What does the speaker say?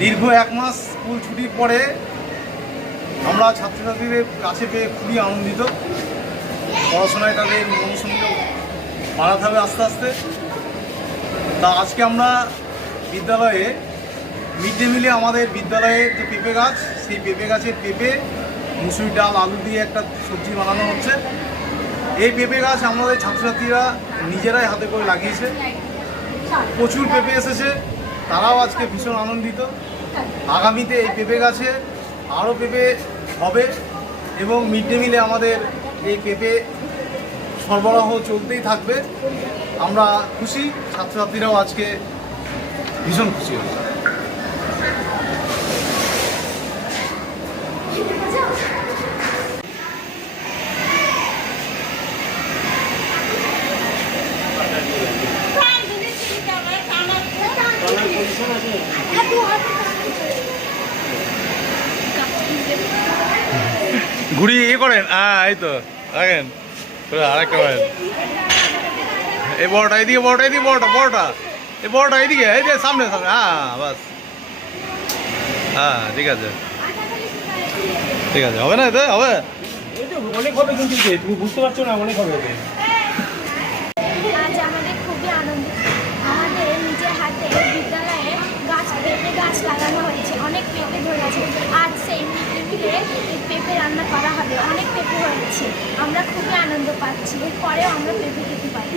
দীর্ঘ 1 মাস স্কুল ছুটির পরে আমরা ছাত্রছাত্রীদের কাছে পেয়ে খুবই আনন্দিত। পড়াশোনায় তাদের মনোসংযোগ বাড়াতে হবে আস্তে আস্তে। তা আজকে আমরা বিদ্যালয়ে মিড ডে মিলে আমাদের বিদ্যালয়ে যে পেঁপে গাছ, সেই পেঁপে গাছের পেঁপে, মুসুরি ডাল, আলু দিয়ে একটা সবজি বানানো হচ্ছে। এই পেঁপে গাছ আমাদের ছাত্রছাত্রীরা নিজেরাই হাতে করে লাগিয়েছে। প্রচুর পেঁপে এসেছে, তারাও আজকে ভীষণ আনন্দিত। আগামীতে এই পেঁপে গাছে আরও পেঁপে হবে এবং মিড ডে মিলে আমাদের এই পেঁপে সরবরাহ চলতেই থাকবে। আমরা খুশি, ছাত্রছাত্রীরাও আজকে ভীষণ খুশি হচ্ছে। ঘুরি ইয়ে করেন, এই তো রাখেন আরেকটা করেন। এই বড়টা এদিকে, বড়টা এদিকে, বড়টা এই বড়টা এদিকে, এই যে সামনে সামনে। বাস, ঠিক আছে ঠিক আছে, হবে না এতে হবে। অনেক হবে কিন্তু তুমি বুঝতে পারছো না, অনেক হবে। আজ আমাদের খুবই আনন্দিত। আমাদের নিজের হাতে বিদ্যালয়ে পেঁপে গাছ লাগানো হয়েছে, অনেক পেঁপে ধরেছে। আজ সেই মিলে পেঁপে রান্না করা হবে, অনেক পেঁপে হয়েছে। আমরা খুবই আনন্দ পাচ্ছি, এরপরেও আমরা পেঁপে খেতে পারি।